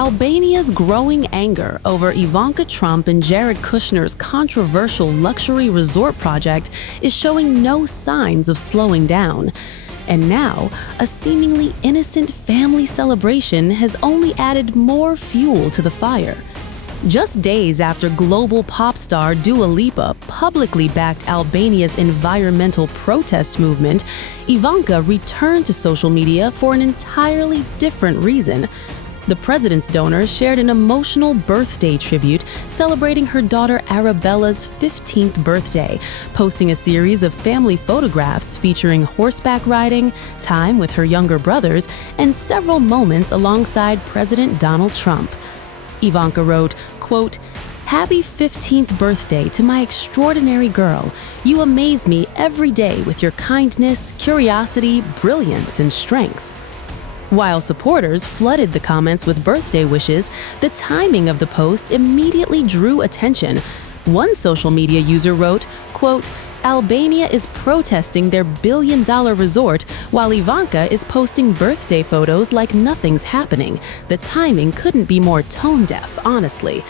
Albania's growing anger over Ivanka Trump and Jared Kushner's controversial luxury resort project is showing no signs of slowing down. And now, a seemingly innocent family celebration has only added more fuel to the fire. Just days after global pop star Dua Lipa publicly backed Albania's environmental protest movement, Ivanka returned to social media for an entirely different reason. The president's donor shared an emotional birthday tribute celebrating her daughter Arabella's 15th birthday, posting a series of family photographs featuring horseback riding, time with her younger brothers, and several moments alongside President Donald Trump. Ivanka wrote, quote, "Happy 15th birthday to my extraordinary girl. You amaze me every day with your kindness, curiosity, brilliance, and strength." While supporters flooded the comments with birthday wishes, the timing of the post immediately drew attention. One social media user wrote, quote, "Albania is protesting their billion-dollar resort while Ivanka is posting birthday photos like nothing's happening. The timing couldn't be more tone-deaf, honestly."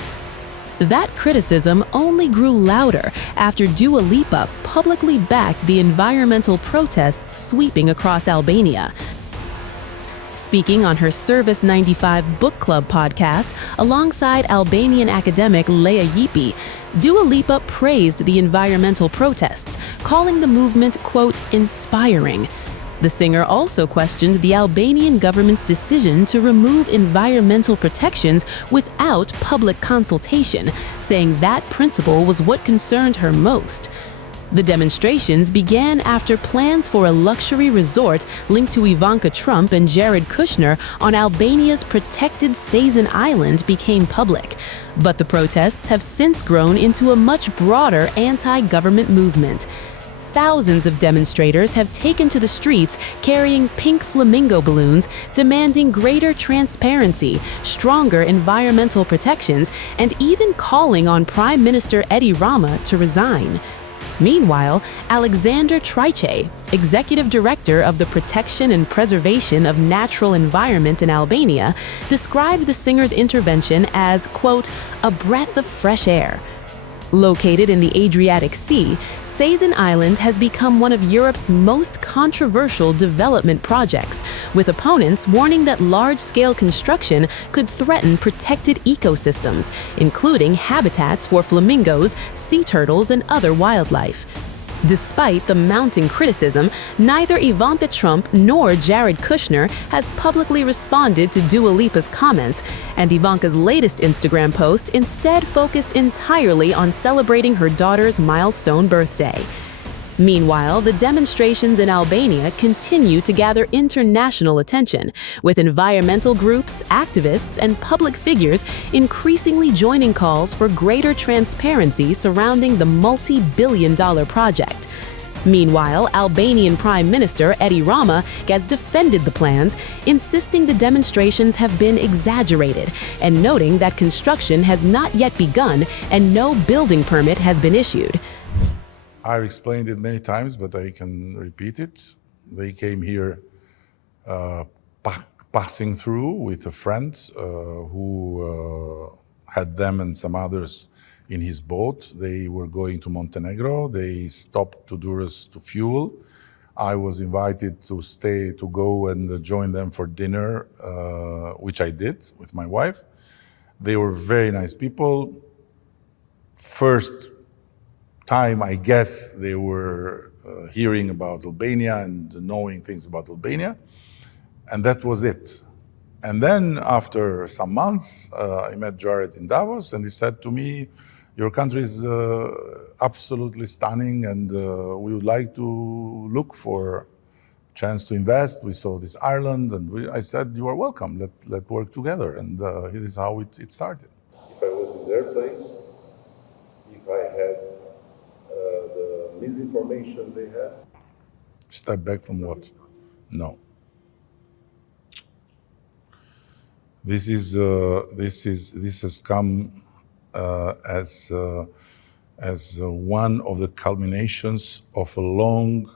That criticism only grew louder after Dua Lipa publicly backed the environmental protests sweeping across Albania. Speaking on her Service 95 Book Club podcast alongside Albanian academic Leia Yipi, Dua Lipa praised the environmental protests, calling the movement, quote, "inspiring." The singer also questioned the Albanian government's decision to remove environmental protections without public consultation, saying that principle was what concerned her most. The demonstrations began after plans for a luxury resort linked to Ivanka Trump and Jared Kushner on Albania's protected Sazan Island became public. But the protests have since grown into a much broader anti-government movement. Thousands of demonstrators have taken to the streets carrying pink flamingo balloons, demanding greater transparency, stronger environmental protections, and even calling on Prime Minister Edi Rama to resign. Meanwhile, Alexander Traiche, executive director of the Protection and Preservation of Natural Environment in Albania, described the singer's intervention as, quote, "a breath of fresh air." Located in the Adriatic Sea, Sazan Island has become one of Europe's most controversial development projects, with opponents warning that large-scale construction could threaten protected ecosystems, including habitats for flamingos, sea turtles, and other wildlife. Despite the mounting criticism, neither Ivanka Trump nor Jared Kushner has publicly responded to Dua Lipa's comments, and Ivanka's latest Instagram post instead focused entirely on celebrating her daughter's milestone birthday. Meanwhile, the demonstrations in Albania continue to gather international attention, with environmental groups, activists, and public figures increasingly joining calls for greater transparency surrounding the multi-billion-dollar project. Meanwhile, Albanian Prime Minister Edi Rama has defended the plans, insisting the demonstrations have been exaggerated, and noting that construction has not yet begun and no building permit has been issued. I've explained it many times, but I can repeat it. They came here passing through with a friend who had them and some others in his boat. They were going to Montenegro. They stopped to Durrës to fuel. I was invited to go and join them for dinner, which I did with my wife. They were very nice people. First time, I guess, they were hearing about Albania and knowing things about Albania, and that was it. And then after some months, I met Jared in Davos, and he said to me, "Your country is absolutely stunning, and we would like to look for a chance to invest. We saw this island," and I said, "You are welcome, let's work together," and this is how it started. If I was in their place, if I had misinformation they had? Step back from what? No. This has come as one of the culminations of a long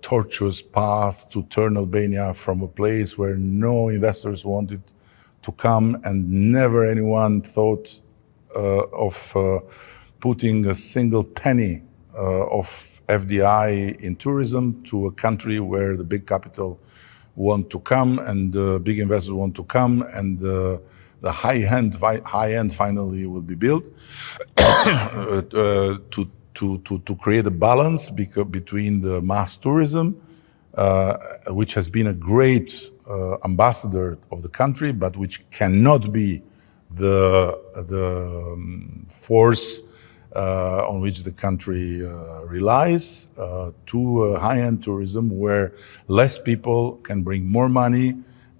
tortuous path to turn Albania from a place where no investors wanted to come and never anyone thought of putting a single penny of FDI in tourism to a country where the big capital want to come and big investors want to come, and the high-end finally will be built to create a balance between the mass tourism, which has been a great ambassador of the country, but which cannot be the force on which the country relies, to high-end tourism where less people can bring more money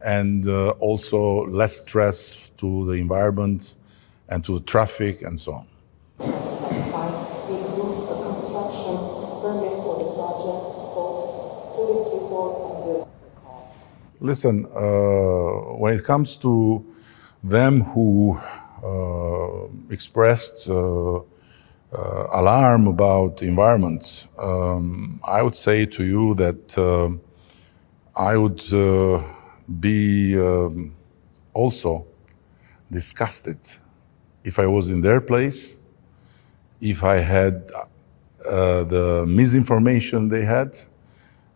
and also less stress to the environment and to the traffic and so on. Listen, when it comes to them who expressed alarm about the environment, I would say to you that I would be also disgusted if I was in their place, if I had the misinformation they had,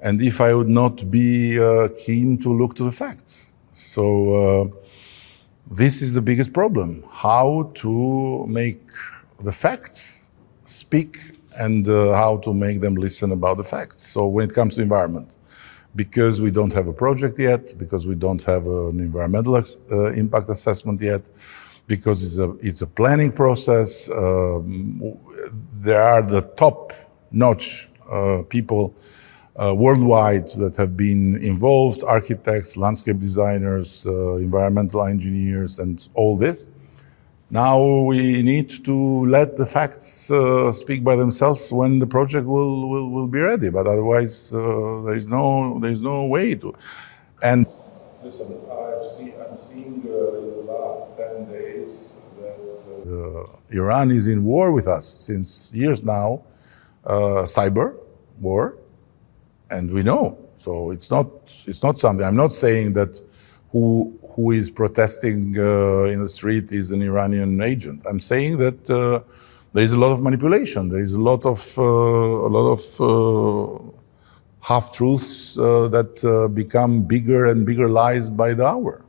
and if I would not be keen to look to the facts. So this is the biggest problem, how to make the facts speak and how to make them listen about the facts. So when it comes to environment, because we don't have a project yet, because we don't have an environmental impact assessment yet, because it's a planning process, there are the top-notch people worldwide that have been involved, architects, landscape designers, environmental engineers, and all this. Now we need to let the facts speak by themselves when the project will be ready. But otherwise, there's no way to. And listen, I'm seeing in the last 10 days that Iran is in war with us since years now, cyber war, and we know. So it's not something. I'm not saying that who is protesting in the street is an Iranian agent. I'm saying that there is a lot of manipulation. There is a lot of half-truths that become bigger and bigger lies by the hour.